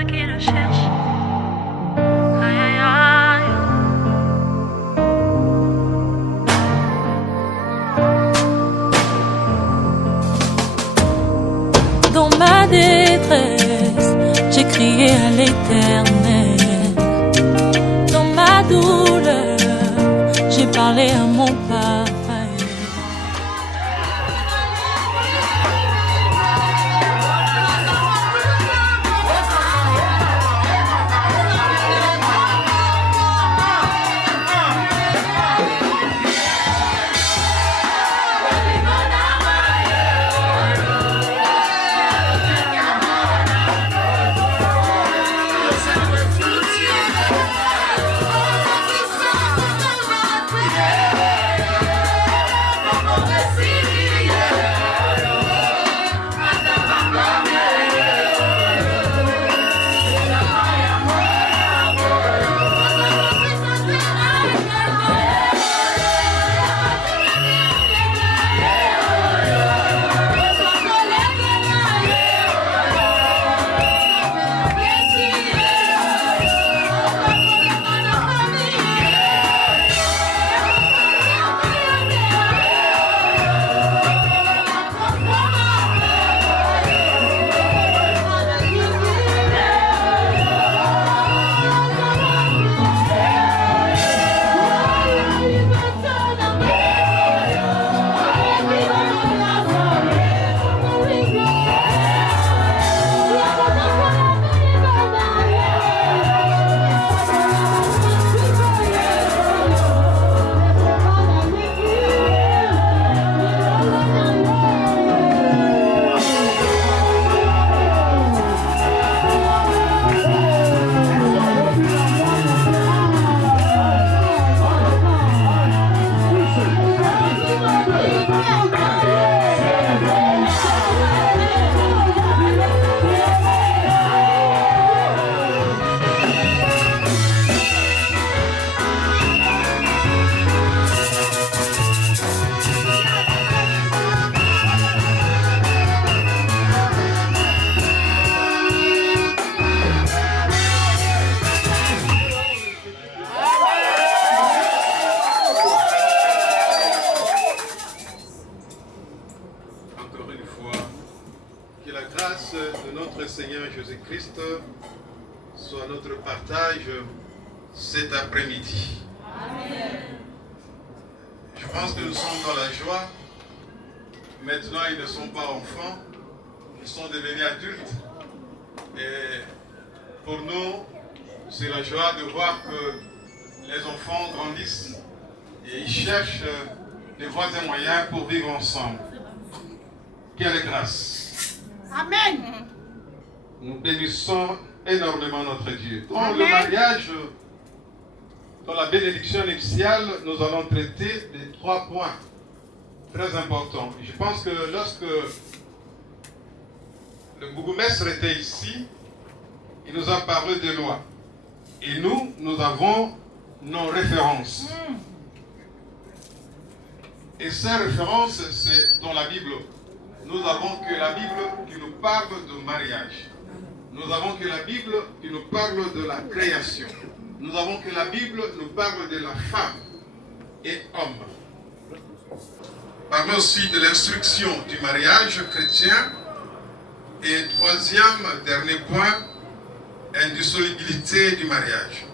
ceux qui le cherchent. Aïe, aïe, aïe. Dans ma détresse, j'ai crié à l'Éternel. Dans ma douleur, j'ai parlé à mon Père. Que la grâce de notre Seigneur Jésus-Christ soit notre partage cet après-midi. Amen. Je pense que nous sommes dans la joie. Maintenant, ils ne sont pas enfants, ils sont devenus adultes. Et pour nous, c'est la joie de voir que les enfants grandissent et ils cherchent des voies et moyens pour vivre ensemble. Quelle grâce! Amen. Nous bénissons énormément notre Dieu. Dans le mariage, dans la bénédiction nuptiale, nous allons traiter des 3 points très importants. Je pense que lorsque le bourgmestre était ici, il nous a parlé de loi. Et nous avons nos références. Et ces références, c'est dans la Bible. Nous avons que la Bible qui nous parle de mariage. Nous avons que la Bible qui nous parle de la création. Nous avons que la Bible nous parle de la femme et homme. Parlons aussi de l'instruction du mariage chrétien. Et troisième, dernier point, indissolubilité du mariage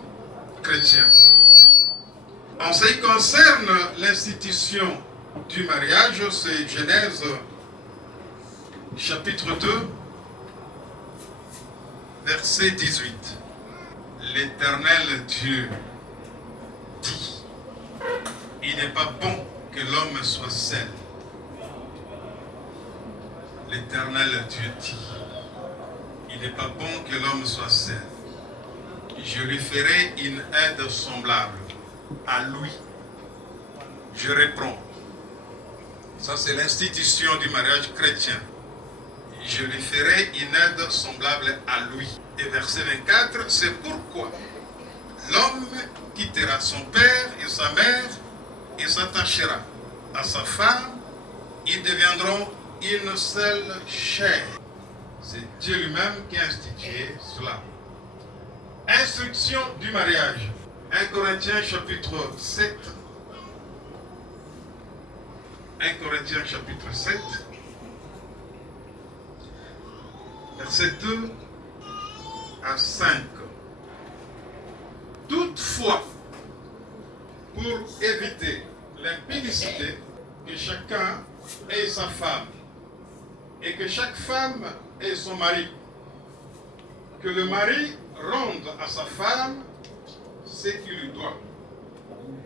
chrétien. En ce qui concerne l'institution du mariage, c'est Genèse chapitre 2, verset 18. L'Éternel Dieu dit, il n'est pas bon que l'homme soit seul. L'Éternel Dieu dit, il n'est pas bon que l'homme soit seul. Je lui ferai une aide semblable à lui. Je reprends. Ça, c'est l'institution du mariage chrétien. Je lui ferai une aide semblable à lui. Et verset 24, c'est pourquoi l'homme quittera son père et sa mère et s'attachera à sa femme. Ils deviendront une seule chair. C'est Dieu lui-même qui a institué cela. Instruction du mariage. 1 Corinthiens chapitre 7. 1 Corinthiens chapitre 7. Versets 2 à 5. Toutefois, pour éviter l'impudicité, que chacun ait sa femme et que chaque femme ait son mari, que le mari rende à sa femme ce qu'il lui doit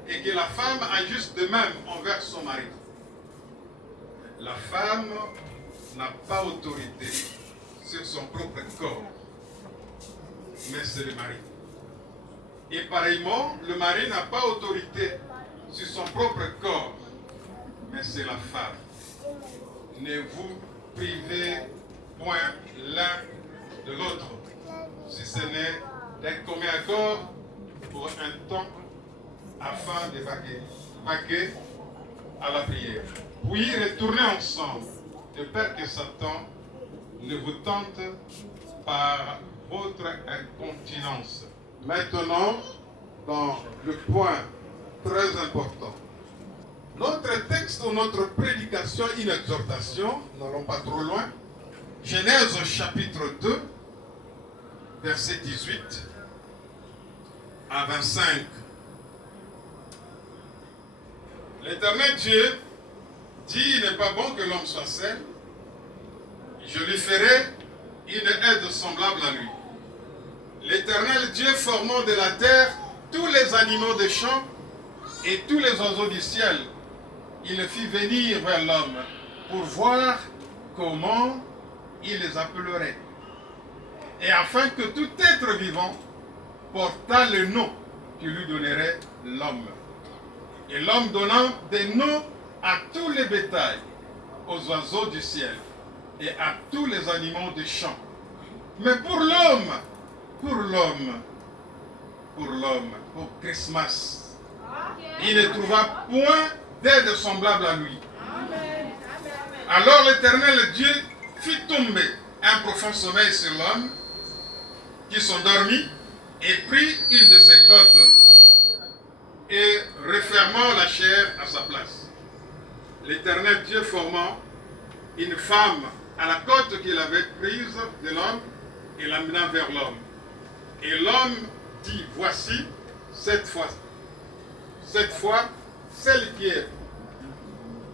et que la femme agisse de même envers son mari. La femme n'a pas autorité sur son propre corps, mais c'est le mari. Et pareillement, le mari n'a pas autorité sur son propre corps, mais c'est la femme. Ne vous privez point l'un de l'autre, si ce n'est d'un commun accord pour un temps, afin de vaquer à la prière. Puis retournez ensemble, de peur que Satan ne vous tente par votre incontinence. Maintenant, dans le point très important, notre texte ou notre prédication, une exhortation, n'allons pas trop loin, Genèse chapitre 2, verset 18 à 25. L'Éternel Dieu dit, il n'est pas bon que l'homme soit seul, je lui ferai une aide semblable à lui. L'Éternel Dieu formant de la terre tous les animaux des champs et tous les oiseaux du ciel, il les fit venir vers l'homme pour voir comment il les appellerait. Et afin que tout être vivant portât le nom qu'il lui donnerait l'homme. Et l'homme donna des noms à tous les bétails, aux oiseaux du ciel et à tous les animaux des champs. Mais pour Christmas, il ne trouva point d'aide semblable à lui. Alors l'Éternel Dieu fit tomber un profond sommeil sur l'homme qui s'endormit et prit une de ses côtes et refermant la chair à sa place. L'Éternel Dieu formant une femme à la côte qu'il avait prise de l'homme et l'amena vers l'homme. Et l'homme dit, voici, cette fois, celle qui est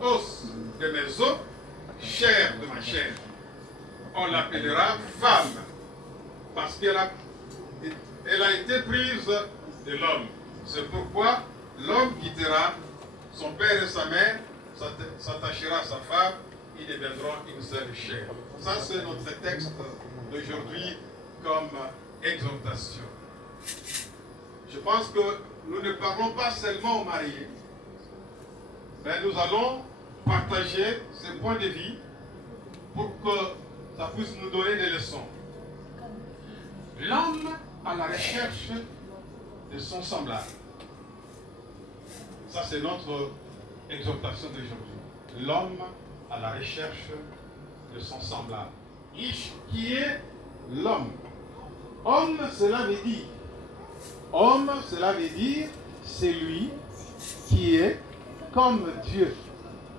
os de mes os, chair de ma chair. On l'appellera femme, parce qu'elle a été prise de l'homme. C'est pourquoi l'homme quittera son père et sa mère, s'attachera à sa femme, ils deviendront une seule chair. Ça, c'est notre texte d'aujourd'hui comme exhortation. Je pense que nous ne parlons pas seulement aux mariés, mais nous allons partager ces points de vie pour que ça puisse nous donner des leçons. L'homme à la recherche de son semblable. Ça, c'est notre exhortation d'aujourd'hui. L'homme à la recherche de son semblable. Ish, qui est l'homme. Homme, cela veut dire. Homme, cela veut dire celui qui est comme Dieu.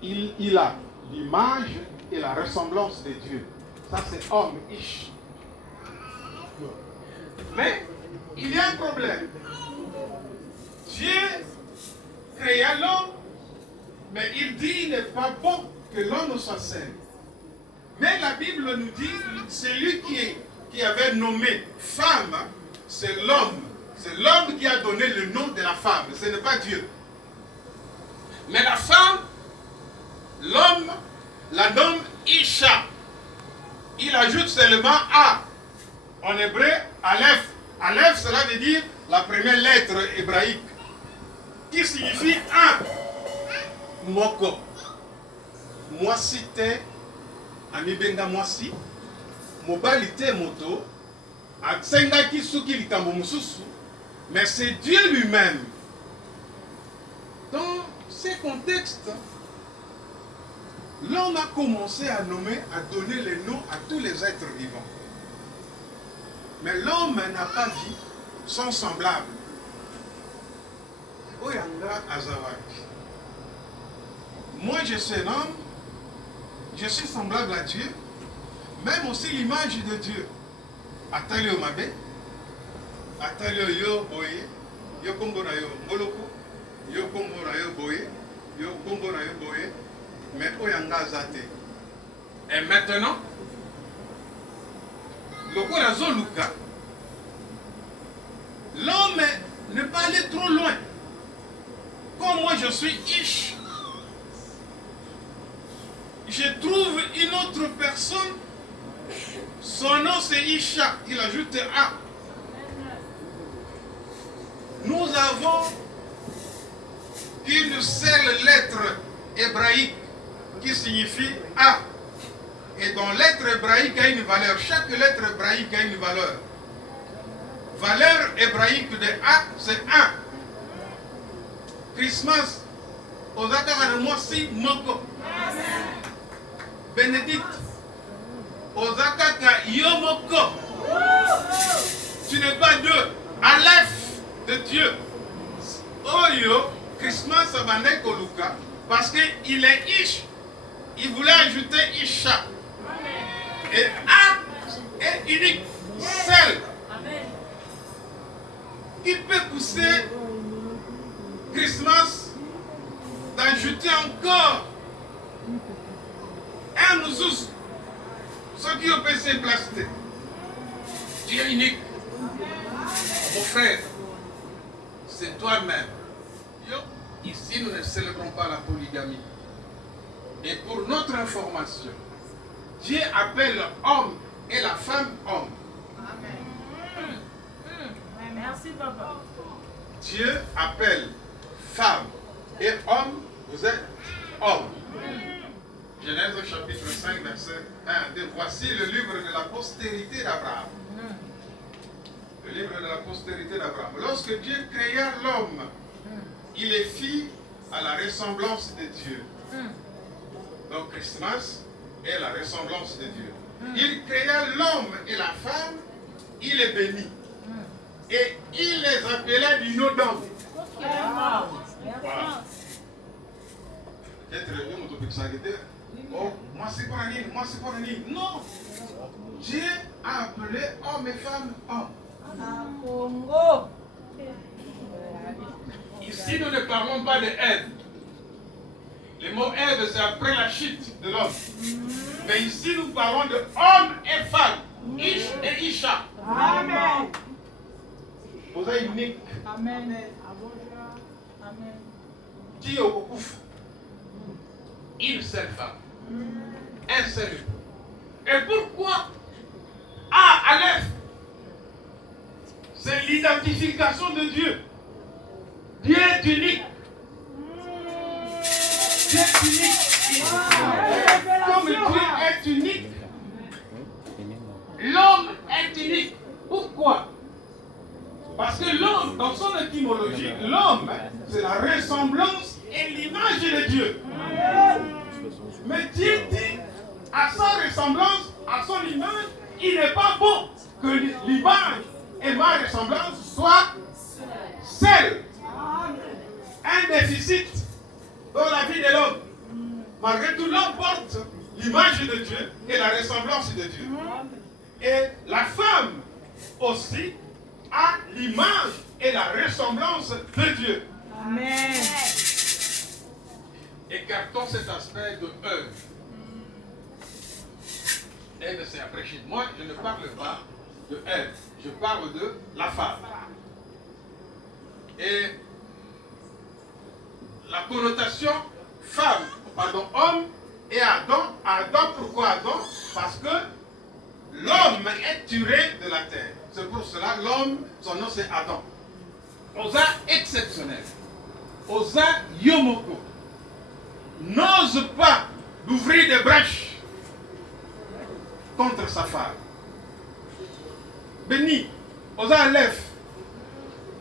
Il a l'image et la ressemblance de Dieu. Ça, c'est homme, Ish. Mais il y a un problème. Dieu créa l'homme, mais il dit qu'il n'est pas bon que l'homme soit seul. Mais la Bible nous dit celui qui avait nommé femme, c'est l'homme. C'est l'homme qui a donné le nom de la femme. Ce n'est pas Dieu. Mais la femme, l'homme, la nomme Isha. Il ajoute seulement A. En hébreu, Aleph. Aleph, cela veut dire la première lettre hébraïque, qui signifie un. Moko. Mwasi te, amibenga mwasi, mobali te moto, atsenga kisuki likambo mususu, mais c'est Dieu lui-même. Dans ces contextes, l'homme a commencé à nommer, à donner les noms à tous les êtres vivants. Mais l'homme n'a pas vu sont semblables. Oyanga Azawaki. Moi, je suis un homme, je suis semblable à Dieu, même aussi l'image de Dieu. Atali Omabe, Atali Yo Boye, Yo Kombo na Yo Moloku, Yo Kombo na Yo Boye, Yo Kombo na Yo Boye, mais Oyanga Azate. Et maintenant, Lokola Zoluka, l'homme ne peut aller trop loin. Comme moi je suis Ish, je trouve une autre personne, son nom c'est Isha, il ajoute A. Nous avons une seule lettre hébraïque qui signifie A. Et dans lettre hébraïque a une valeur. Chaque lettre hébraïque a une valeur. Valeur hébraïque de A, c'est 1. Christmas, Ozaka Hanamosi Moko. Bénédicte, Ozaka Ka Yomoko. Tu n'es pas deux. Aleph de Dieu. Oyo, Christmas Abandé Koluka, parce qu'il est Ish, il voulait ajouter Isha. Et A est unique, seul. Qui peut pousser Christmas d'ajouter encore un Moussous, ce qui peut se placer. Tu es unique. Mon frère, c'est toi-même. Ici, nous ne célébrons pas la polygamie. Et pour notre information, Dieu appelle l'homme et la femme homme. Amen. Merci, papa. Dieu appelle femme et homme, vous êtes homme. Genèse chapitre 5, verset 1 à 2. Voici le livre de la postérité d'Abraham. Le livre de la postérité d'Abraham. Lorsque Dieu créa l'homme, il les fit à la ressemblance de Dieu. Donc Christmas est la ressemblance de Dieu. Il créa l'homme et la femme, il les bénit. Et il les appela du nom d'homme. Voilà. Peut-être oh, moi c'est pas un île, moi c'est pas un île. Non. Dieu a appelé homme et femme homme. Ici, nous ne parlons pas de Ève. Le mot Ève, c'est après la chute de l'homme. Mais ici, nous parlons de homme et femme. Ish et Isha. Amen. Vous êtes unique. Amen. Amen. Qui au Kouf? Une seule femme. Un seul époux. Et pourquoi A, Aleph? C'est l'identification de Dieu. Dieu est unique. Dieu est unique. Comme Dieu est unique, l'homme est unique. Pourquoi? Parce que l'homme, dans son étymologie, l'homme, c'est la ressemblance et l'image de Dieu. Mais Dieu dit, à sa ressemblance, à son image, il n'est pas bon que l'image et ma ressemblance soient seules. Un déficit dans la vie de l'homme. Malgré tout, l'homme porte l'image de Dieu et la ressemblance de Dieu. Et la femme aussi a l'image et la ressemblance de Dieu. Amen. Écartons cet aspect de œuvre. Ève, c'est après chez moi, je ne parle pas de Ève, je parle de la femme. Et la connotation femme, pardon, homme et Adam. Adam, pourquoi Adam? Parce que l'homme est tiré de la terre. C'est pour cela l'homme, son nom c'est Adam. Osa exceptionnel. Osa Yomoko n'ose pas d'ouvrir des brèches contre sa femme. Béni, Osa Aleph,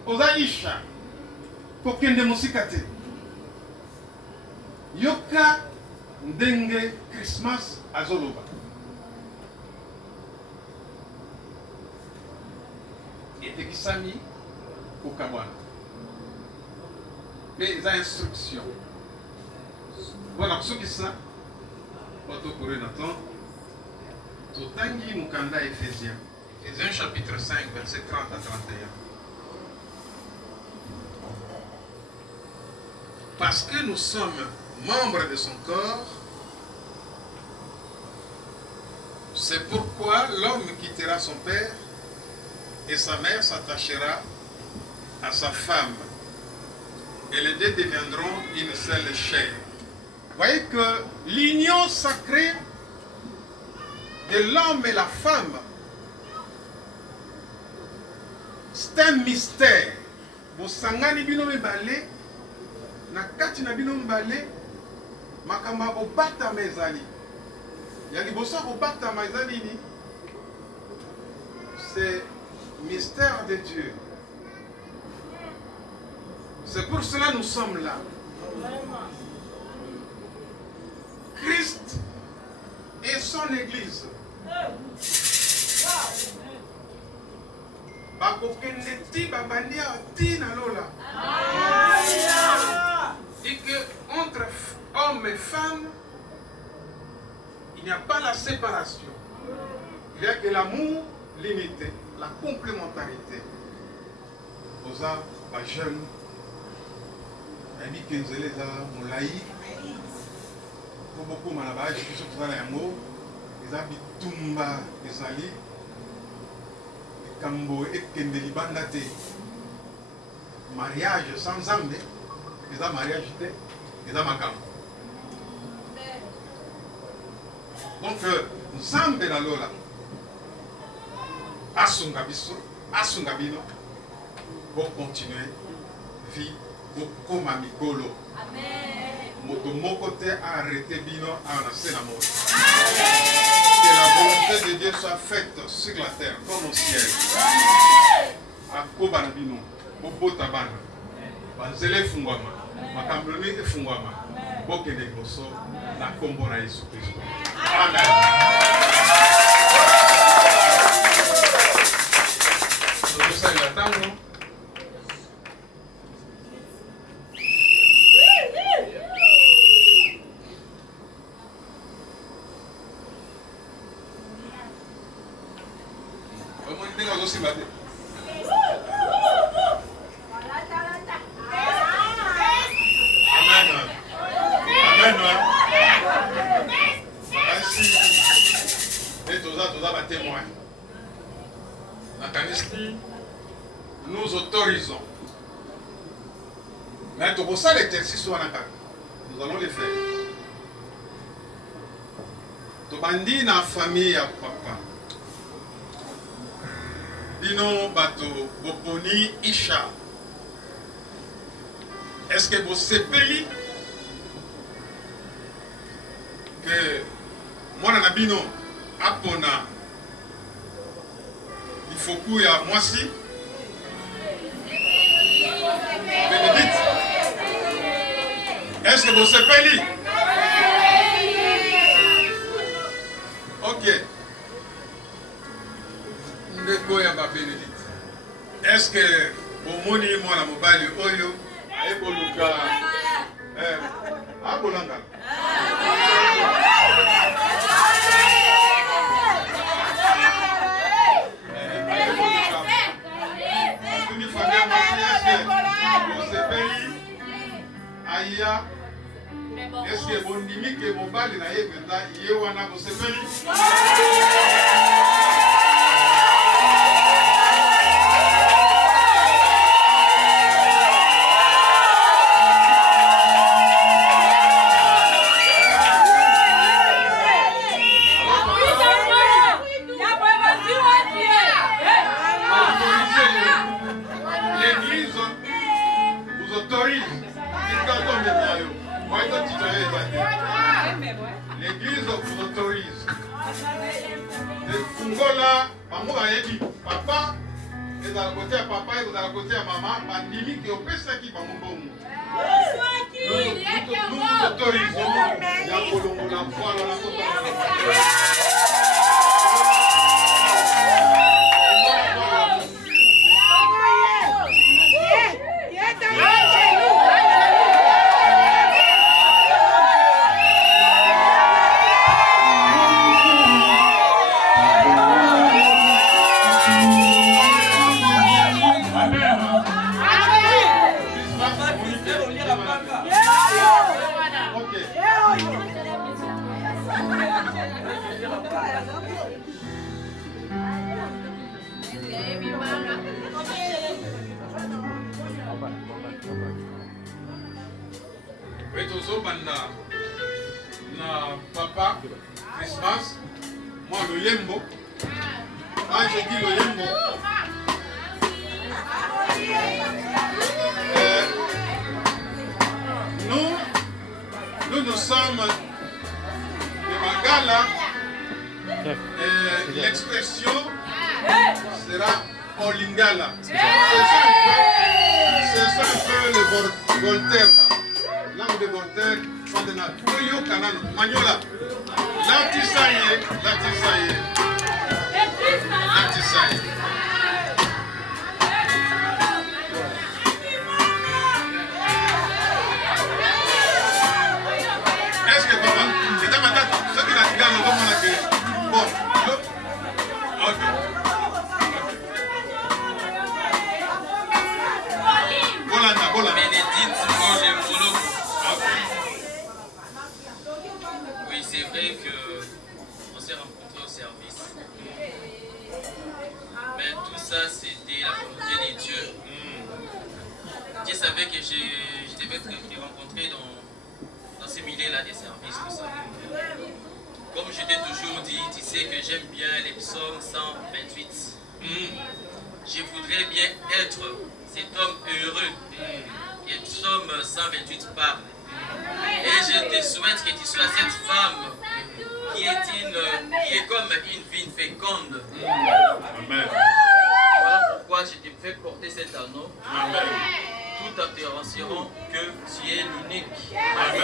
Osa Isha, Kokende Musikate. Yoka Ndenge Christmas Azoloba. Et de Kisami Kokabwana. Les instructions. Voilà, ce qui ça. Auto pour Nathan. Totangi Mukanda Ephésiens. Éphésiens chapitre 5, verset 30 à 31. Parce que nous sommes membres de son corps, c'est pourquoi l'homme quittera son père et sa mère s'attachera à sa femme. Et les deux deviendront une seule chair. Vous voyez que l'union sacrée de l'homme et la femme, c'est un mystère. Bosangani bino mibale, na kati na bino mibale, makamba bobata mezali. Yali bosa bobata mezali ni. C'est mystère de Dieu. C'est pour cela que nous sommes là. Christ et son Église. Et que entre hommes et femmes, il n'y a pas la séparation. Il y a que l'amour limité, la complémentarité. Aux gens, les jeunes, les Kenzele, les Moulaï, beaucoup de malabage, qui sont dans les mots, les Abitumba, les Ali, les Kambo et Kendeli Bandate. Mariage sans Zambé, les a mariage, les a Makam. Donc, Zambé la Lola, Asungabiso, Asungabino, pour continuer, vie, pour comme Amigolo. Moto Mokote a arrêté Bino à un amour. Que la volonté de Dieu soit faite sur la terre comme au ciel. A Kobana Bino, Bobota Bana, Banzele Fungwama, Makamboni et Fungwama, Bokene Boso, la Kombona Yesu Christ. Amen. Nous saluons la table. Nous autorisons. Mais pour ça, l'exercice, nous allons le faire. Tu bandis dans la famille à papa. Dino bato boponi isha. Est-ce que vous sepeli que moi nabino apona il faut qu'il à moi si Bénédicte. Est-ce que vous sepeli? Ok. Est-ce que au moni moi la mobile oyo ekoluka abolanga Aya, est-ce que bon dimi que mon bal na yebenda yewana ko sepeli? L'église vous autorise. Fungola, maman a dit, papa, et dans le côté à papa et dans le côté à maman, bandimi qui opère ça qui va mon bon. Nous vous autorisons. La colombe, la voile, la photo. na papa Christmas, moi le yembo. Quand je dis le yembo, nous sommes de Magala. L'expression sera en lingala. C'est ça un peu le Voltaire là. Langue de Voltaire, Fandena. Yo Kanano, Magnola. L'antisaïe. Est-ce que papa, c'est ta matata, ce qui n'a pas gagné, bon, ok. Bénédicte Molo. Oui, c'est vrai qu'on s'est rencontrés au service. Mais tout ça, c'était la volonté de Dieu. Dieu savait que je devais te rencontrer dans ce milieu-là des services, tout ça. Comme je t'ai toujours dit, tu sais que j'aime bien les psaumes 128. Je voudrais bien être cet homme heureux que psaume 128 parle. Et je te souhaite que tu sois cette femme qui est comme une vigne féconde. Amen. Voilà pourquoi je te fais porter cet anneau. Amen. Tout en te rassurant que tu es l'unique. Amen.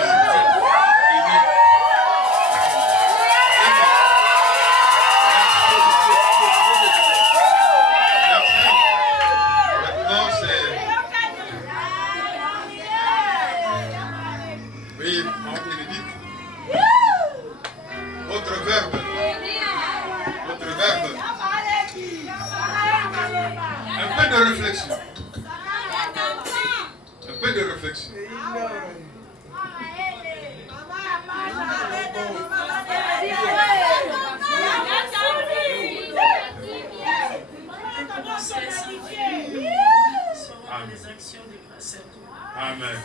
Unique. Votre verbe. Un peu de réflexion. Les actions de grâce à Dieu. Amen.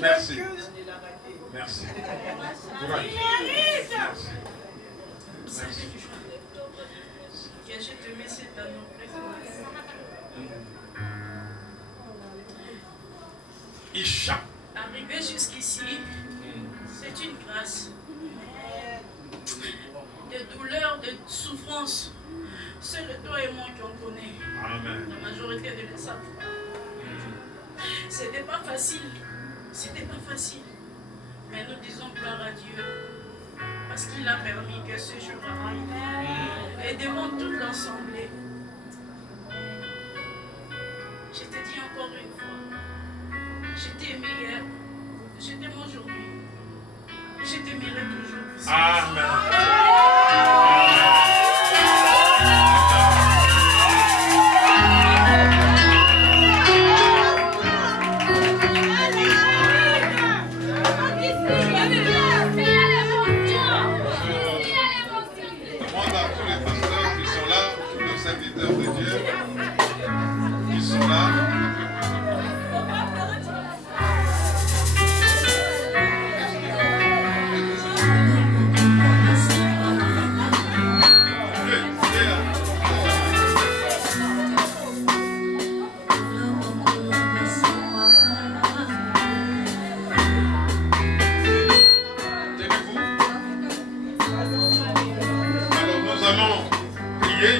Merci. Courage. Merci. Que je te mets cet anneau précieux. Isha. Arrivé jusqu'ici, c'est une grâce. De douleurs, de souffrances, seul toi et moi qui en connaît. Amen. La majorité de les savent. C'était pas facile. Mais nous disons gloire à Dieu. Parce qu'il a permis que ce jour arrive. Et devant toute l'assemblée, je te dis encore une fois, je t'aimais hier, je t'aime aujourd'hui, je t'aimerai toujours. Amen.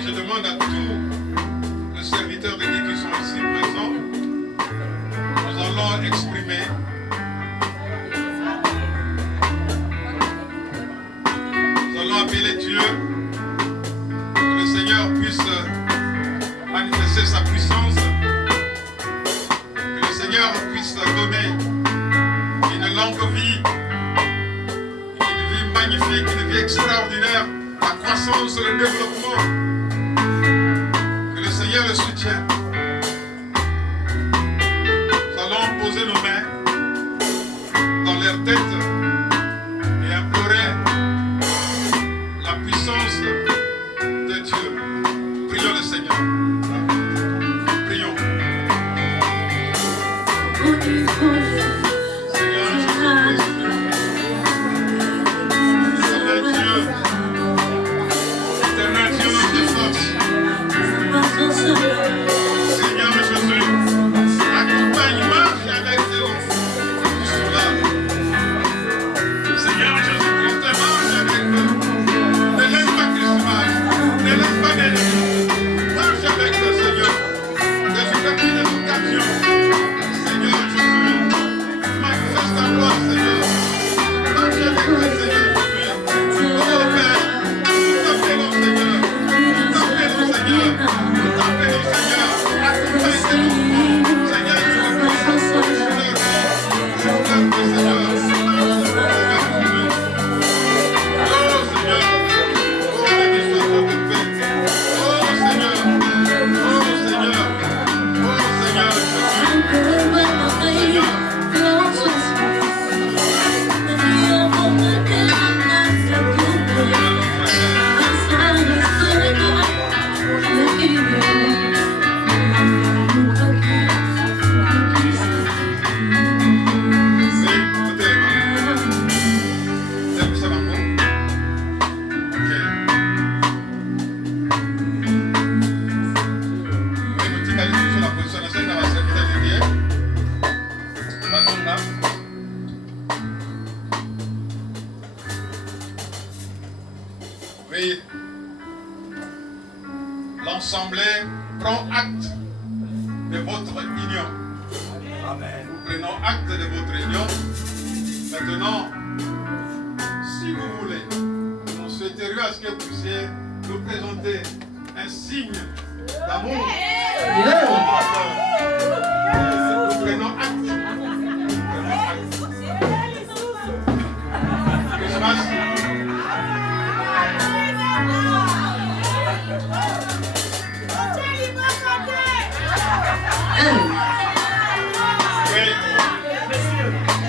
Je demande à tous les serviteurs de Dieu qui sont ici présents, nous allons exprimer nous allons appeler Dieu, que le Seigneur puisse manifester sa puissance, que le Seigneur puisse donner une longue vie, une vie magnifique, une vie extraordinaire, la croissance, le développement. Seigneur le soutient. Nous allons poser nos mains dans leur tête et implorer la puissance de Dieu. Prions le Seigneur. Prions. l'Assemblée prend acte de votre union. Amen. Nous prenons acte de votre union. Maintenant, si vous voulez, nous souhaiterions à ce que vous puissiez nous présenter un signe d'amour. Nous prenons acte. Christmas.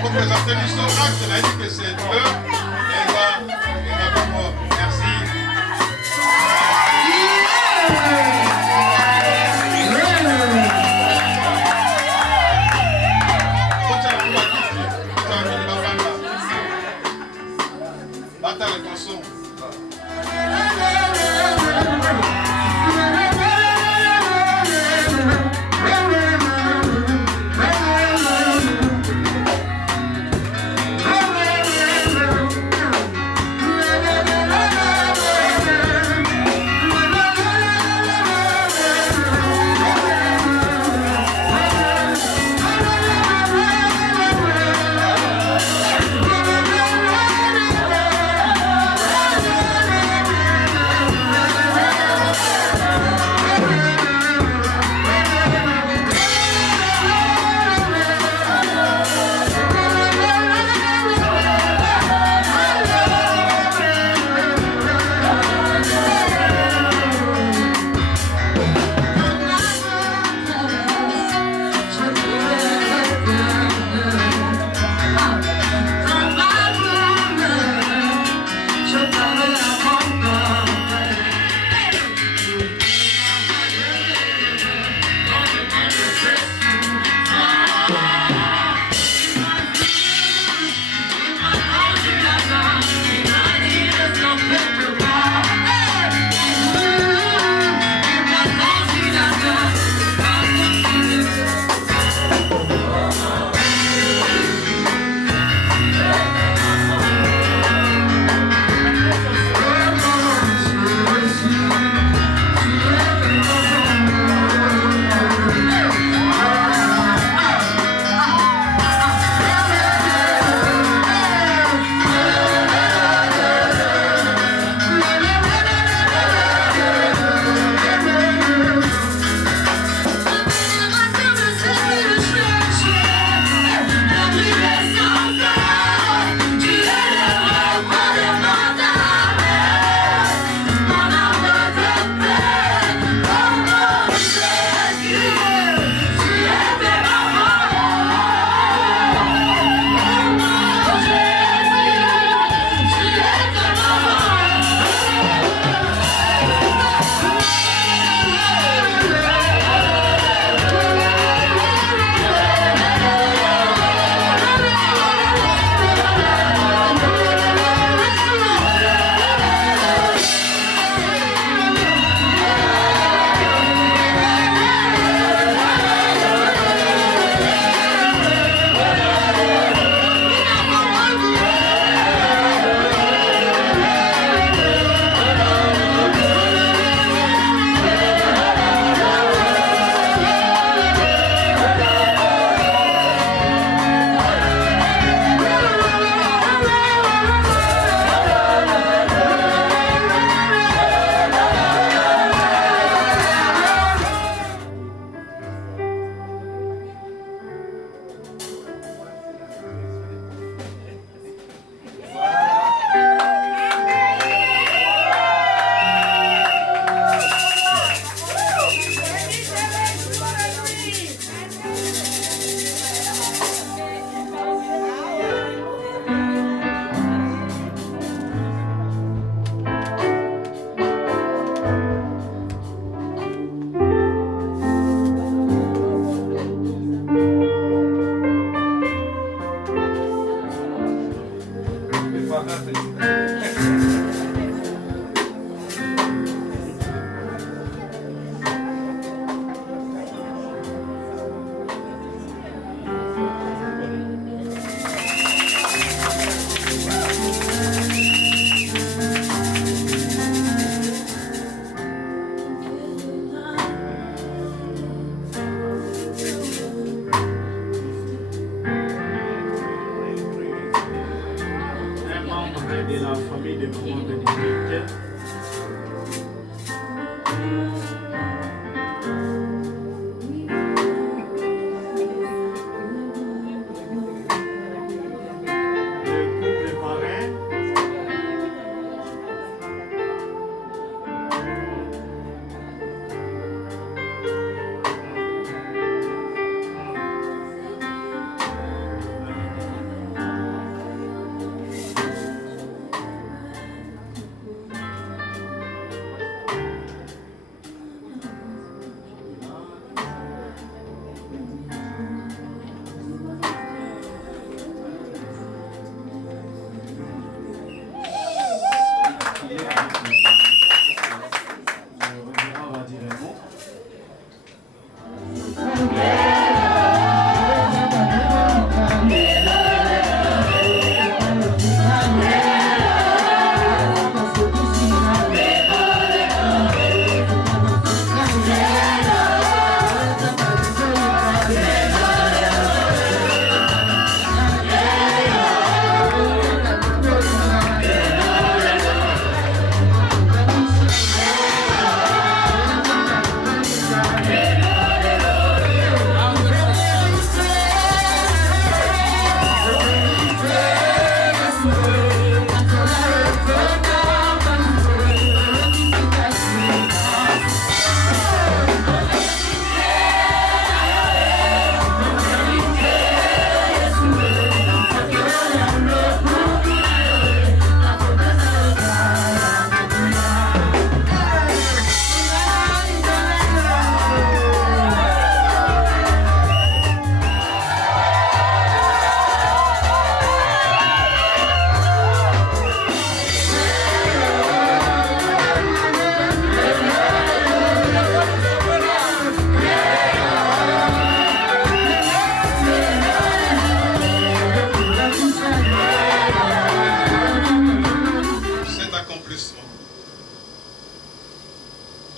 Pour présenter l'histoire, je l'ai dit que c'est eux. Et là, merci. Bata le poisson.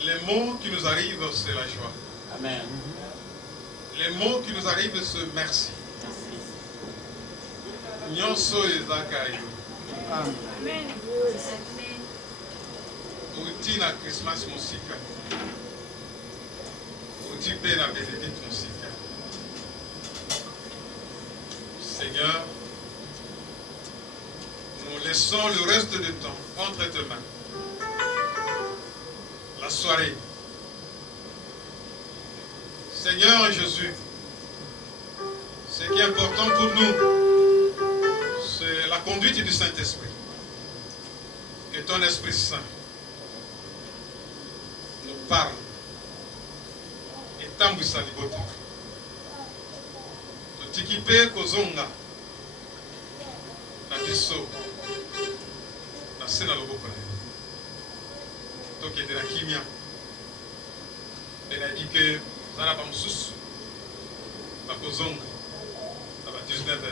Les mots qui nous arrivent, c'est la joie. Amen. Les mots qui nous arrivent, c'est merci. Nyonso ezakayo. Amen. Uti na Christmas musika. Uti pe na Bénédicte musika. Seigneur, nous laissons le reste du temps entre tes mains. La soirée. Seigneur Jésus, ce qui est important pour nous, c'est la conduite du Saint-Esprit. Que ton Esprit Saint nous parle et tambwisa libota. Totikipe kozonga na biso na sena loboko na yo. Tokendela kimia. Elle a dit que zala ba mususu bakozonga na ba 19h.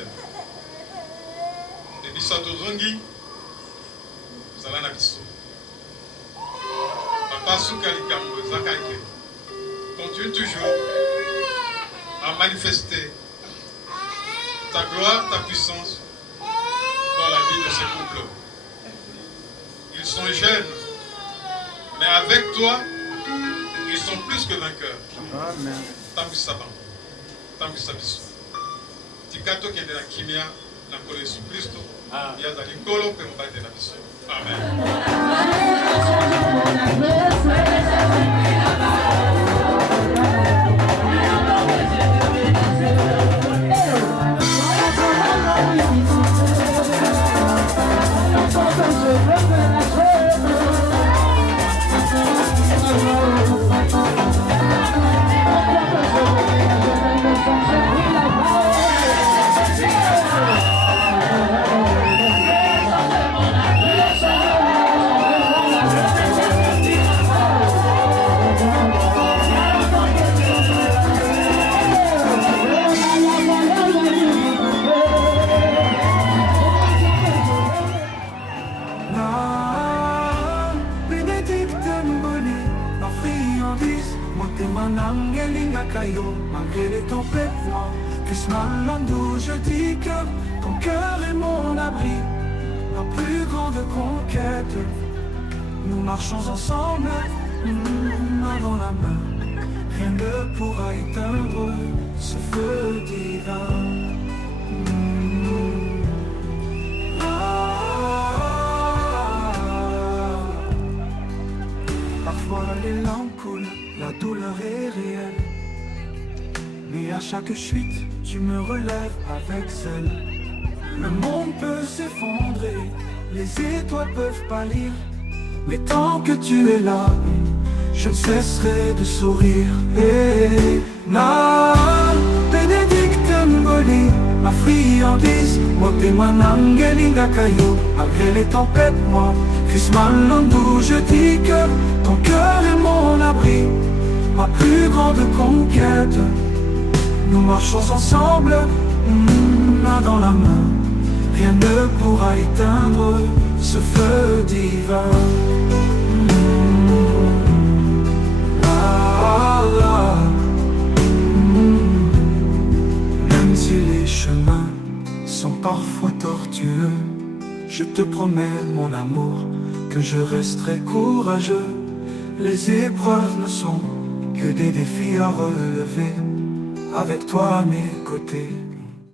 De biso tozongi zala na biso. Papa suka likambo ezakaki. Continue toujours à manifester ta gloire, ta puissance dans la vie de ces couples. Ils sont jeunes, mais avec toi, ils sont plus que vainqueurs. Amen. Tangu saban, tangu sabiso. Tikato kende na kimia na kolo Yesu Kristo. Ya zali kolo pe mbate na biso. Amen. Malgré les tempêtes noires, Christmas, je dis que ton cœur est mon abri, ma plus grande conquête. Nous marchons ensemble, main dans la main. Rien ne pourra éteindre ce feu divin. Parfois les larmes coulent, la douleur est réelle. Mais à chaque chute, tu me relèves avec zèle. Le monde peut s'effondrer, les étoiles peuvent pâlir, mais tant que tu es là, je ne cesserai de sourire. Hey, na Bénédicte Ngoli, ma friandise, motema nangelinga kayo. Malgré les tempêtes, moi, Christmas Landou, je dis que ton cœur est mon abri, ma plus grande conquête. Nous marchons ensemble, main dans la main. Rien ne pourra éteindre ce feu divin. Même si les chemins sont parfois tortueux, je te promets, mon amour, que je resterai courageux. Les épreuves ne sont que des défis à relever, avec toi à mes côtés.